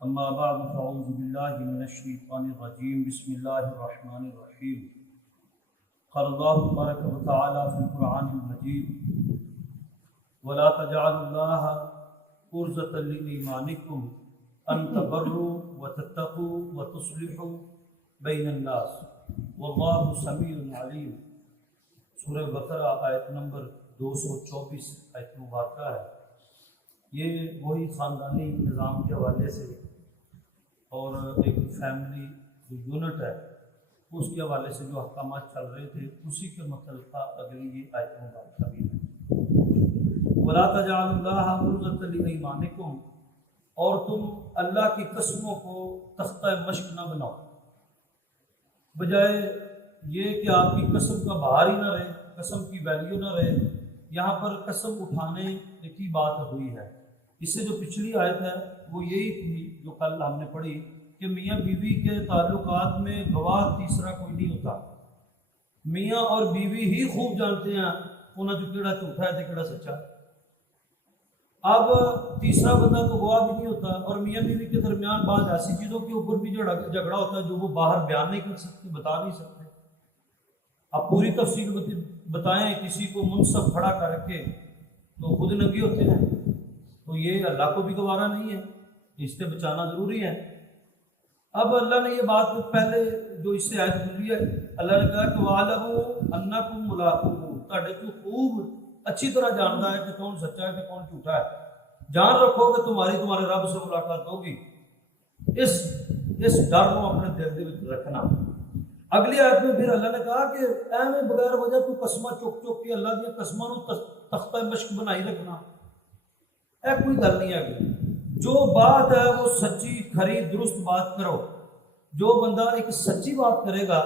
اما بعد فاعوذ باللہ من الشیطان الرجیم بسم اللہ الرحمن الرحیم قال اللہ تبارک و تعالی فی القرآن المجید ولا تجعلوا اللہ عرضة لایمانکم ان تبروا وتتقوا وتصلحوا بین الناس واللہ سمیع علیم۔ سورہ بقرہ آیت نمبر 224 آیت مبارکہ ہے۔ یہ وہی خاندانی نظام کے حوالے سے اور ایک فیملی جو یونٹ ہے اس کے حوالے سے جو احکامات چل رہے تھے اسی کے متعلقہ اگلی یہ آیت مبارکہ بھی ہے۔ وَلَا تَجْعَلُوا اللَّهَ عُرْضَةً لِأَيْمَانِكُمْ، اور تم اللہ کی قسموں کو تختہ مشق نہ بناؤ، بجائے یہ کہ آپ کی قسم کا بہار ہی نہ رہے، قسم کی ویلیو نہ رہے۔ یہاں پر قسم اٹھانے کی بات ہوئی ہے۔ اس سے جو پچھلی آیت ہے وہ یہی تھی جو کل ہم نے پڑھی کہ میاں بیوی کے تعلقات میں گواہ تیسرا کوئی نہیں ہوتا۔ میاں اور بیوی ہی خوب جانتے ہیں انہیں جو کیڑا جھوٹا ہے تو کیڑا سچا۔ اب تیسرا بندہ تو گواہ بھی نہیں ہوتا، اور میاں بیوی کے درمیان بعض ایسی چیزوں کے اوپر بھی جھگڑا ہوتا ہے جو وہ باہر بیان نہیں کر سکتے، بتا نہیں سکتے۔ اب پوری تفصیل بتائیں کسی کو منصف کھڑا کر کے تو خود ننگے ہوتے ہیں، تو یہ اللہ کو بھی گوارا نہیں ہے، اس سے بچانا ضروری ہے۔ اب اللہ نے یہ بات پہلے جو اس سے آیت کھلی ہے، اللہ نے کہا کہ وَاعْلَمُوا أَنَّكُمْ مُلَاقُوهُ، تہاڈے کو خوب اچھی طرح جانتا ہے کہ کون سچا ہے کہ کون جھوٹا ہے۔ جان رکھو کہ تمہارے رب سے ملاقات ہوگی، اس ڈر کو اپنے دل دے وچ رکھنا۔ اگلی آیت میں پھر اللہ نے کہا کہ ایویں بغیر وجہ تو قسمہ چک کے اللہ دی قسموں نو تختہ مشق بنائی رکھنا، اے کوئی گل نہیں ہے۔ جو بات ہے وہ سچی کھری درست بات کرو۔ جو بندہ ایک سچی بات کرے گا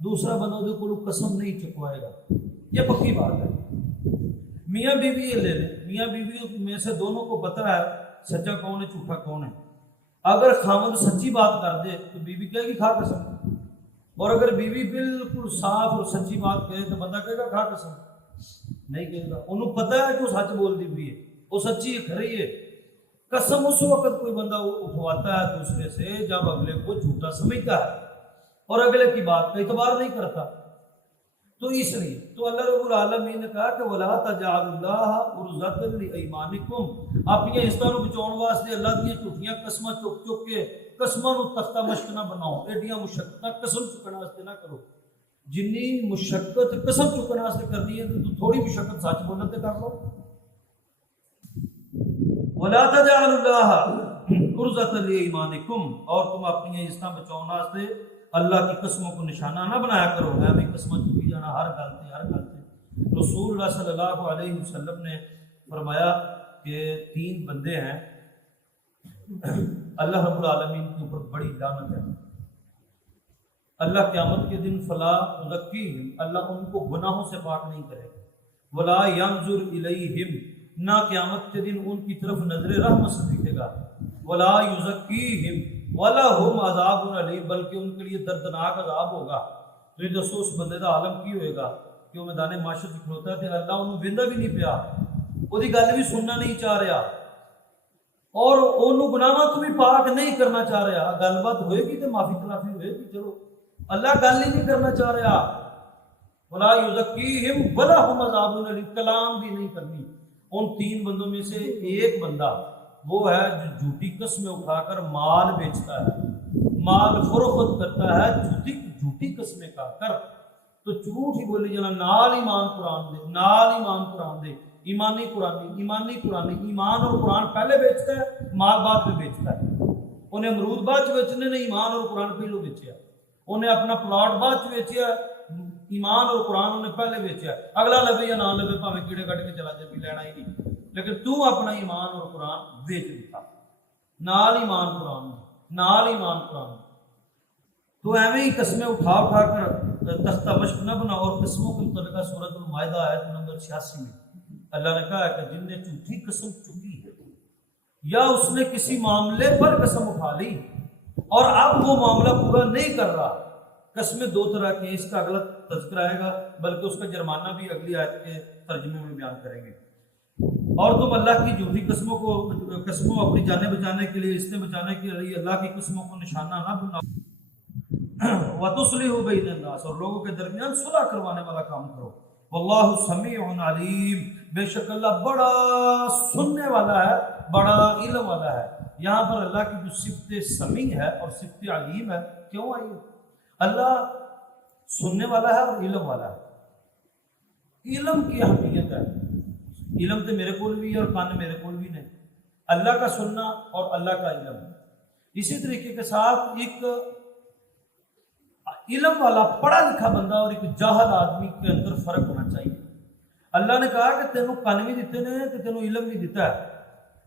دوسرا بندہ اس کو قسم نہیں چکوائے گا، یہ پکی بات ہے۔ میاں بیوی یہ لے لیں، میاں بیوی میں سے دونوں کو پتہ ہے سچا کون ہے جھوٹا کون ہے۔ اگر خاوند سچی بات کر دے تو بیوی کہے گی کھا قسم، اور اگر بیوی بالکل صاف اور سچی بات کہے تو بندہ کہے گا کھا قسم، نہیں کہے گا۔ انہوں پتہ ہے کہ وہ سچ بول دی ہوئی ہے، وہ سچی ہے کھری ہے۔ قسم اس وقت کوئی بندہ اٹھواتا ہے دوسرے سے جب اگلے کو جھوٹا سمجھتا ہے اور اگلے کی بات کا اعتبار نہیں کرتا۔ تو اس لیے تو اللہ رب العالمین نے کہا کہ وَلَا تَجْعَلُوا اللَّهَ عُرْضَةً لِأَيْمَانِكُمْ، اپنی حصوں کو بچاؤ واسطے اللہ کی جھوٹیاں قسماں چک کے قسموں کو تختہ مشق نہ بناؤ۔ ایڈیاں مشقت قسم چکنے واسطے نہ کرو، جنی مشقت قسم چکنے واسطے کرنی ہے تو تھوڑی مشقت سچ بولنے تے کر لو۔ وَلَا تَجْعَلُوا اللَّهَ عُرْضَةً لِأَيْمَانِكُمْ، اور تم اپنی حصہ بچاؤ واسطے اللہ کی قسموں کو نشانہ نہ بنایا کرو۔ میں بھی قسمت چکی جانا ہر گل سے۔ رسول اللہ صلی اللہ علیہ وسلم نے فرمایا کہ 3 بندے ہیں اللہ رب العالمین کے اوپر بڑی لعنت ہے۔ اللہ قیامت کے دن فلا یزکیہم، اللہ ان کو گناہوں سے پاک نہیں کرے گا۔ ولا ینظر الیہم، نہ قیامت کے دن ان کی طرف نظر رحمت سے دیکھے گا۔ ولا یزکیہم وَلَهُمْ عَذَابٌ عَلِيمٌ، بلکہ ان کے لیے دردناک عذاب ہوگا۔ تو یہ دسو اس بندے کا عالم کی ہوئے گا کہ وہ میدان معاشر سے کھلوتا ہے تو اللہ انہوں ویندا بھی نہیں پیا، وہ گل بھی سننا نہیں چاہ رہا، اور انہوں گناہاں تو بھی پاک نہیں کرنا چاہ رہا۔ گل بات ہوئے گی تو معافی تلافی ہوئے گی، چلو اللہ گل ہی نہیں کرنا چاہ رہا۔ وَلَا يُزَكِّيهِمْ وَلَهُمْ عَذَابٌ عَلِيمٌ، کلام بھی نہیں کرنی۔ ان 3 بندوں میں سے ایک بندہ وہ ہے جو جھوٹی قسمیں اٹھا کر مال بیچتا ہے، مال فروخت کرتا ہے جھوٹی قسمیں کھا کر۔ تو جھوٹ ہی بولی جانا، نال ایمان قرآن دے، نال ایمان قرآن دے، ایمانی قرآن، ایمان اور قرآن پہلے بیچتا ہے، مال بعد میں بیچتا ہے۔ انہیں امرود بعد بیچنے نے ایمان اور قرآن پہلو بیچیا، انہیں اپنا پلاٹ بعد بیچیا، ایمان اور قرآن انہیں پہلے بیچیا۔ اگلا لبے یا نہ لبے پاویں کیڑے کٹ کے چلا جائے بھی لینا ہی نہیں، لیکن تو اپنا ایمان اور قرآن بیچ دیتا، نال ایمان قرآن۔ تو ایویں ہی قسمیں اٹھا کر تختہ مشق نہ بنا۔ اور قسموں کے متعلقہ سورۃ المائدہ آیت نمبر 86 میں اللہ نے کہا ہے کہ جن نے جھوٹی قسم چکی ہے یا اس نے کسی معاملے پر قسم اٹھا لی اور اب وہ معاملہ پورا نہیں کر رہا، قسمیں 2 طرح کی، اس کا اگلا تذکرہ آئے گا، بلکہ اس کا جرمانہ بھی اگلی آیت کے ترجمے میں بیان کریں گے۔ اور تم اللہ کی جھوٹی قسموں اپنی جانیں بچانے کے لیے، اس نے بچانے کے لیے اللہ کی قسموں کو نشانہ نہ بناؤ۔ وَتُصْلِحُ بَيْنَ النَّاسِ، اور لوگوں کے درمیان صلح کروانے والا کام کرو۔ وَاللَّهُ سَمِيعٌ عَلِيمٌ، بے شک اللہ بڑا سننے والا ہے، بڑا علم والا ہے۔ یہاں پر اللہ کی جو صفت سمیع ہے اور صفت علیم ہے، کیوں آئی ہے؟ اللہ سننے والا ہے اور علم والا ہے۔ علم کی اہمیت ہے، علم تو میرے کو بھی ہے اور کان میرے کو بھی نہیں، اللہ کا سننا اور اللہ کا علم۔ اسی طریقے کے ساتھ ایک علم والا پڑھا لکھا بندہ اور ایک جاہل آدمی کے اندر فرق ہونا چاہیے۔ اللہ نے کہا کہ تینوں کان بھی دیتے نے تو تینوں علم بھی دیتا ہے۔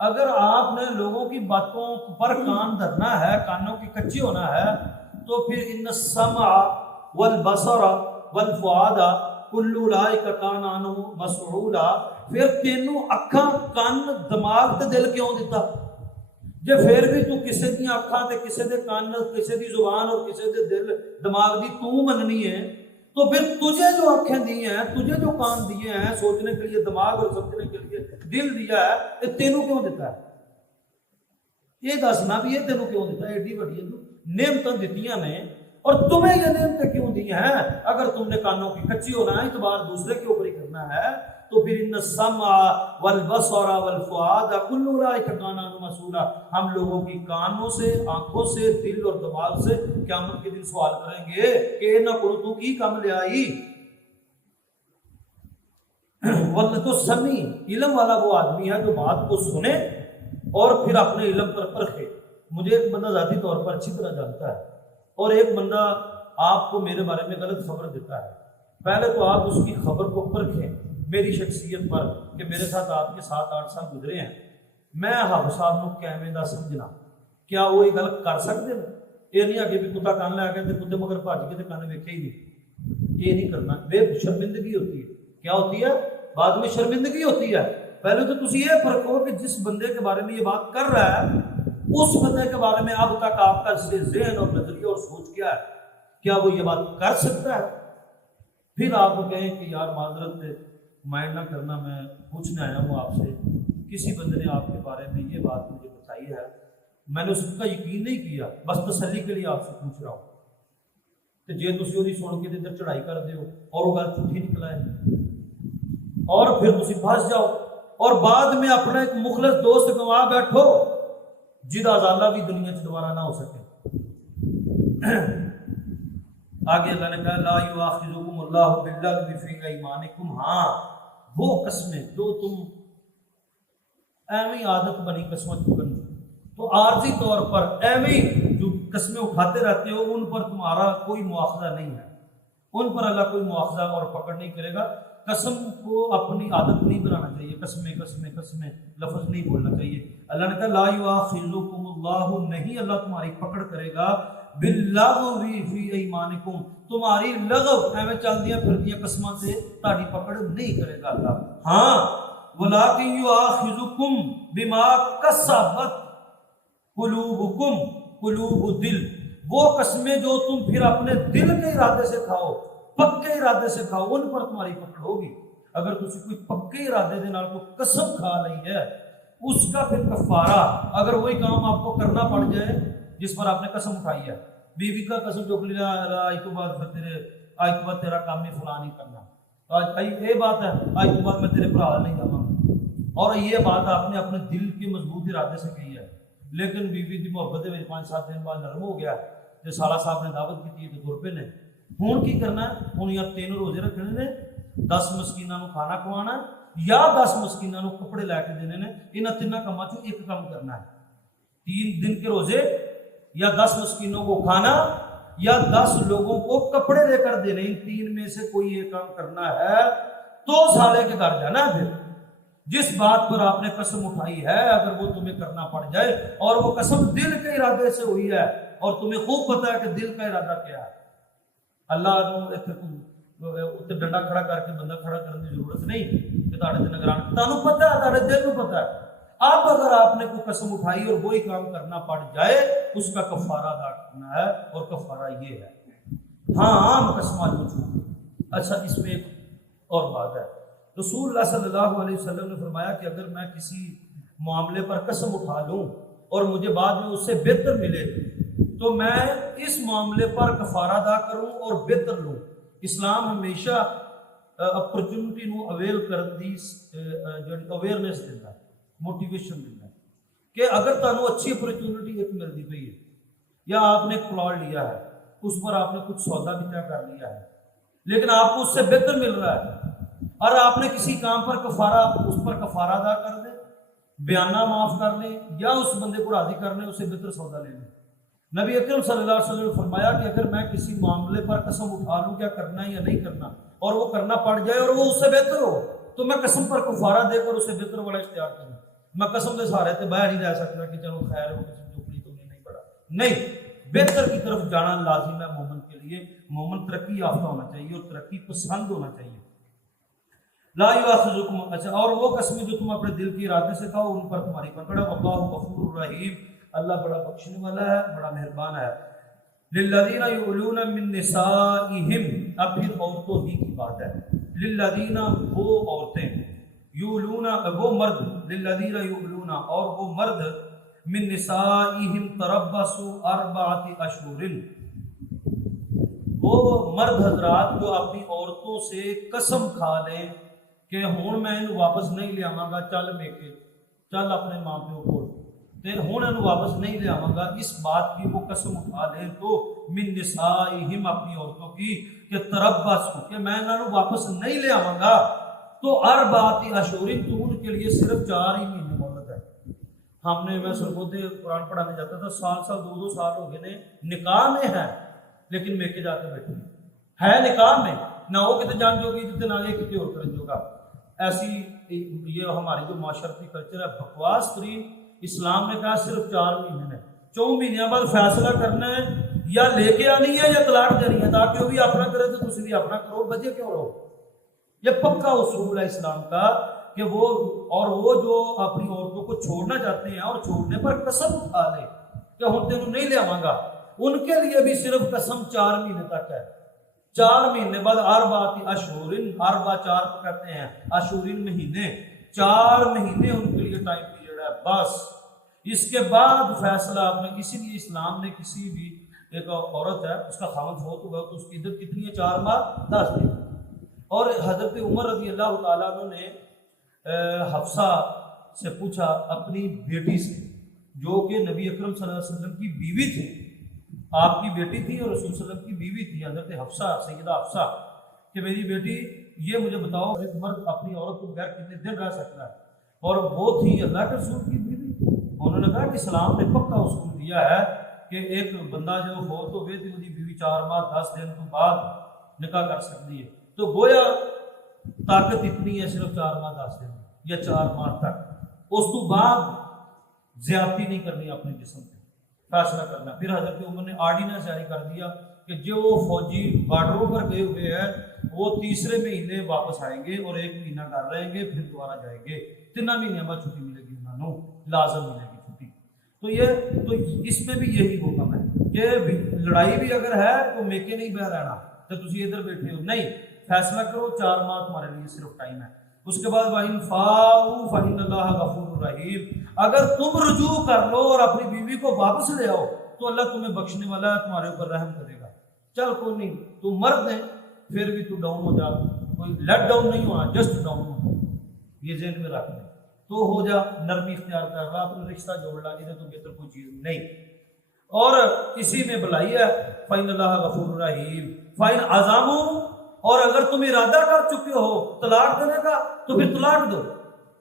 اگر آپ نے لوگوں کی باتوں پر کان دھرنا ہے، کانوں کی کچی ہونا ہے، تو پھر ان السمع والبصر والفؤاد کل اولئک کان عنہ مسئولا، پھر تینوں اکھاں کان دماغ تے دل کیوں دیتا؟ جے پھر بھی تو کسے دی اکھاں تے کسے دے کان، کسے دی زبان اور کسے دے دل دماغ دی تو مننی ہے، تو پھر تجھے جو آنکھیں دی ہیں، تجھے جو کان دیے ہیں سوچنے کے لیے، دماغ اور سمجھنے کے لیے دل دیا ہے، یہ تینوں کیوں دیتا ہے؟ یہ دسنا بھی یہ تینوں کیوں دیتا ہے؟ ایڈی بڑی نعمتیں دیتیاں نے، اور تمہیں یہ نعمتیں کیوں دی ہیں؟ اگر تم نے کانوں کی کچی ہونا ہے، اعتبار دوسرے کے اوپر ہی کرنا ہے، تو پھر ان السمع والبصر والفؤاد کل اولئک کان عنہ مسئولا، ہم لوگوں کی کانوں سے، آنکھوں سے، دل اور دماغ سے قیامت کے دن سوال کریں گے کہ نہ کرو تو کی کام لے آئی۔ تو سمیع، علم والا وہ آدمی ہے جو بات کو سنے اور پھر اپنے علم پر پرکھے۔ مجھے ایک بندہ ذاتی طور پر اچھی طرح جانتا ہے، اور ایک بندہ آپ کو میرے بارے میں غلط خبر دیتا ہے، پہلے تو آپ اس کی خبر کو پرکھیں میری شخصیت پر، کہ میرے ساتھ آپ کے 7-8 سال گزرے ہیں، میں حافظ صاحب نو کیویں دا سمجھنا، کیا وہ یہ گل کر سکتے ہیں؟ یہ نہیں آگے بھی کتا کان لے کے کتے مگر بھج کے کان ویکھے ہی نہیں، یہ نہیں کرنا۔ بے شرمندگی ہوتی ہے، کیا ہوتی ہے؟ بعد میں شرمندگی ہوتی ہے۔ پہلے تو تسی یہ پرکھو کہ جس بندے کے بارے میں یہ بات کر رہا ہے، اس بندے کے بارے میں اب تک آپ کا ذہن اور نظریہ اور سوچ کیا ہے، کیا وہ یہ بات کر سکتا ہے؟ پھر آپ کو کہیں کہ یار معذرت مائنڈ نہ کرنا، میں پوچھنے آیا ہوں آپ سے، کسی بندے نے آپ کے بارے میں یہ بات مجھے بتائی ہے، میں نے اس کا یقین نہیں کیا، بس تسلی کے لیے آپ سے پوچھ رہا ہوں، تو جے تسی وہی سن کے ادھر چڑھائی کر دیو اور وہ گل جھوٹی نکل آئے اور پھر تسی پھنس جاؤ، اور بعد میں اپنا ایک مخلص دوست گنوا بیٹھو جدا ازالہ بھی دنیا سے دوبارہ نہ ہو سکے۔ آگے اللہ نے کہا لا یؤاخذکم اللہ باللغو فی ایمانکم، ہاں وہ قسمیں جو تم ایویں عادت بنی قسمیں چکن، تو عارضی طور پر ایویں جو قسمیں اٹھاتے رہتے ہو، ان پر تمہارا کوئی مواخذہ نہیں ہے، ان پر اللہ کوئی مواخذہ اور پکڑ نہیں کرے گا۔ قسم کو اپنی عادت نہیں بنانا چاہیے، قسمیں قسمیں قسمیں لفظ نہیں بولنا چاہیے۔ اللہ نے کہا لا یؤاخذکم اللہ، نہیں اللہ تمہاری پکڑ کرے گا، باللغو فی ایمانکم، تمہاری لغو ایویں چلدیاں پھردیاں قسماں سے تہاڈی پکڑ نہیں کرے گا اللہ، ہاں ولکن یؤاخذکم بما کسبت قلوبکم، قلوب دل، وہ قسمیں جو تم پھر اپنے دل کے ارادے سے کھاؤ، پکے ارادے سے کھاؤ، ان پر تمہاری پکڑ ہوگی۔ اگر تسی کوئی پکے ارادے دے نال کوئی قسم کھا لئی ہے، اس کا پھر کفارہ، اگر وہی کام آپ کو کرنا پڑ جائے جس پر آپ نے قسم اٹھائی ہے، بیوی کا قسم چک لیا آج تو بعد تیرا کام نہیں فلاں نہیں کرنا، آج یہ بات ہے آج تو بعد میں تیرے بھرا نہیں جاؤں گا، اور یہ بات آپ نے اپنے دل کے مضبوط ارادے سے کہی ہے، لیکن بیوی کی محبت میں 5-7 دن بعد نرم ہو گیا، جو سالہ صاحب نے دعوت کی تھی تو تر پہ نے ہوں کی کرنا ہے، ہوں یا 3 روزے رکھنے نے، 10 مسکیناں نو کھانا کھوانا یا 10 مسکیناں نو کپڑے لے کے دینے نے، انہاں تیناں کاماں چوں ایک کام کرنا ہے، 3 دن کے روزے یا 10 مسکینوں کو کھانا یا 10 لوگوں کو کپڑے لے کر دینے، ان 3 میں سے کوئی ایک کام کرنا ہے تو سالے کے گھر جانا ہے۔ پھر جس بات پر آپ نے قسم اٹھائی ہے اگر وہ تمہیں کرنا پڑ جائے اور وہ قسم دل کے ارادے سے ہوئی ہے اور تمہیں خوب پتہ ہے کہ دل کا ارادہ کیا ہے، اللہ اتنے ڈنڈا کھڑا کر کے بندہ کھڑا کرنے کی ضرورت نہیں کہ تاڑے دن نگران، تانوں پتہ ہے، تاڑے دل کو پتہ ہے۔ اب اگر آپ نے کوئی قسم اٹھائی اور وہی کام کرنا پڑ جائے اس کا کفارہ ادا کرنا ہے، اور کفارہ یہ ہے، ہاں عام قسمہ جو چھوٹ۔ اچھا اس میں ایک اور بات ہے، رسول اللہ صلی اللہ علیہ وسلم نے فرمایا کہ اگر میں کسی معاملے پر قسم اٹھا لوں اور مجھے بعد میں اس سے بہتر ملے تو میں اس معاملے پر کفارہ ادا کروں اور بہتر لوں۔ اسلام ہمیشہ اپرچونٹی نو اویل کرن دی اویئرنیس دیتا ہے، موٹیویشن دیتا ہے کہ اگر تانوں اچھی اپرچونٹی ایک ملتی پئی ہے یا آپ نے ایک پلاٹ لیا ہے، اس پر آپ نے کچھ سودا بھی طے کر لیا ہے، لیکن آپ کو اس سے بہتر مل رہا ہے اور آپ نے کسی کام پر اس پر کفارہ ادا کر دیں، بیانہ معاف کر لیں یا اس بندے کو راضی کر لیں، اس سے بہتر سودا لے لیں۔ نبی اکرم صلی اللہ علیہ وسلم نے فرمایا کہ اگر میں کسی معاملے پر قسم اٹھا لوں کیا کرنا ہے یا نہیں کرنا اور وہ کرنا پڑ جائے اور وہ اس سے بہتر ہو تو میں قسم پر کفارہ دے کر اس سے بہتر والا اختیار کروں۔ میں قسم کے سہارے سے باہر نہیں رہ سکتا کہ چلو خیر ہے وہ قسم چکلی تو نہیں پڑا، نہیں، بہتر کی طرف جانا لازم ہے مومن کے لیے۔ مومن ترقی یافتہ ہونا چاہیے اور ترقی پسند ہونا چاہیے۔ لا یؤاخذکم، اچھا، اور وہ قسمیں جو تم اپنے دل کی ارادے سے کھاؤ ان پر تمہاری پکڑ ہے۔ واللہ غفور رحیم، اللہ بڑا بخشنے والا ہے، بڑا مہربان ہے۔ للذین یؤلون من نسائہم، اب پھر عورتوں ہی کی بات ہے۔ للذین، وہ عورتیں، یؤلون، وہ مرد، للذین یؤلون، اور وہ مرد، من نسائہم تربصوا اربعۃ اشہر، وہ مرد حضرات جو اپنی عورتوں سے قسم کھا لیں کہ ہوں میں انہوں واپس نہیں لے آواں گا، چل میکے چل اپنے ماں پیو کو تے ہوں انہوں واپس نہیں لے آواں گا، اس بات کی وہ قسم اٹھا لیں تو من نسائہم، اپنی عورتوں کی، کہ تربصوا، کہ میں انہوں واپس نہیں لے آواں گا، تو اربعۃ اشہر، تو ان کے لیے صرف 4 ہی مہینے مہلت ہے۔ ہم نے، میں سرگودے قرآن پڑھانے جاتا تھا، سال 2 سال ہو گئے نے، نکاح میں ہے لیکن میکے جا کے بیٹھے ہے، نکاح میں نہ وہ کتے جان جو گی جتنے نہ یہ کتے اور کرن جو گا۔ ایسی یہ ہماری جو معاشرتی کلچر ہے بکواس ترین۔ اسلام نے کہا صرف 4 مہینے، 4 مہینوں بعد فیصلہ کرنا ہے یا لے کے آنی ہے یا طلاق دینی ہے، تاکہ وہ بھی اپنا کرے تو تسی بھی اپنا کرو، بجے کیوں رہو۔ یہ پکا اصول ہے اسلام کا کہ وہ جو اپنی عورتوں کو چھوڑنا چاہتے ہیں اور چھوڑنے پر قسم اٹھا لیں کہ ہوں تینوں نہیں لے آواں گا، ان کے لیے بھی صرف قسم 4 مہینے تک ہے۔ 4 مہینے بعد اربعۃ اشہر، اربع 4 کہتے ہیں، اشہر مہینے، 4 مہینے ان کے لیے ٹائم پیریڈ ہے بس۔ اس کے بعد فیصلہ آپ نے، اسی لیے اسلام نے کسی بھی ایک عورت ہے اس کا خاوند فوت ہوا تو اس کی عدت کتنی ہے؟ 4 ماہ 10 دن۔ اور حضرت عمر رضی اللہ تعالیٰ عنہ نے حفصہ سے پوچھا اپنی بیٹی سے، جو کہ نبی اکرم صلی اللہ علیہ وسلم کی بیوی تھی، آپ کی بیٹی تھی اور رسول صلی اللہ علیہ وسلم کی بیوی تھی، حضرت حفصہ، سیدہ حفصہ، کہ میری بیٹی یہ مجھے بتاؤ ایک مرد اپنی عورت کو بغیر کتنے دن رہ سکتا ہے؟ اور وہ تھی اللہ کے رسول کی بیوی۔ انہوں نے کہا کہ اسلام نے پکا اصول دیا ہے کہ ایک بندہ جو فوت ہو گئے تو وہ بیوی 4 ماہ 10 دن تو بعد نکاح کر سکتی ہے، تو گویا طاقت اتنی ہے صرف 4 ماہ 10 دن یا 4 ماہ تک، اس تو بعد زیادتی نہیں کرنی اپنے جسم پہ، فیصلہ کرنا۔ پھر حضرت عمر نے آرڈیننس جاری کر دیا کہ جو فوجی بارڈروں پر گئے ہوئے ہیں وہ 3رے مہینے واپس آئیں گے اور 1 مہینہ گھر رہیں گے، پھر دوبارہ جائیں گے، 3 مہینے بعد چھٹی ملے گی، انہوں لازم ملے گی چھٹی۔ تو اس میں بھی یہی حکم ہے کہ لڑائی بھی اگر ہے تو میکے نہیں بہ رہنا تو تسی ادھر بیٹھے ہو، نہیں، فیصلہ کرو، 4 ماہ تمہارے لیے صرف ٹائم ہے۔ اس کے بعد وَإِنْ فَاءُوا فَإِنَّ اللَّهَ غَفُورٌ رَحِيمٌ، اگر تم رجوع کر لو اور اپنی بیوی کو واپس لے آؤ تو اللہ تمہیں بخشنے والا ہے، تمہارے اوپر رحم کرے گا۔ چل کوئی نہیں، تو مرد ہے پھر بھی تو ڈاؤن ہو جا، کوئی لیٹ ڈاؤن نہیں ہونا، جسٹ ڈاؤن ہونا، یہ ذہن میں رکھ لیں، تو ہو جا، نرمی اختیار کر رہا، اپنے رشتہ جوڑ لا، ادھر تو بہتر کوئی چیز نہیں۔ اور اسی میں بھلائی ہے، فَإِنَّ اللَّهَ غَفُورٌ رَحِيمٌ۔ فَإِنْ عَزَمُوا، اور اگر تم ارادہ کر چکے ہو طلاق دینے کا تو پھر طلاق دو،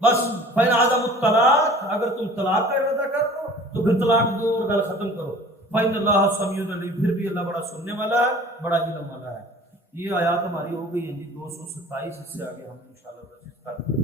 بس۔ فَإِنْ عَزَمُوا الطَّلَاقَ، اگر تم طلاق کا ارادہ کر دو تو پھر طلاق دو اور گل ختم کرو۔ فَإِنَّ اللَّهَ سَمِيعٌ عَلِيمٌ، پھر بھی اللہ بڑا سننے والا ہے، بڑا علم والا ہے۔ یہ آیات ہماری ہو گئی ہیں جی 227، اس سے آگے ہم انشاءاللہ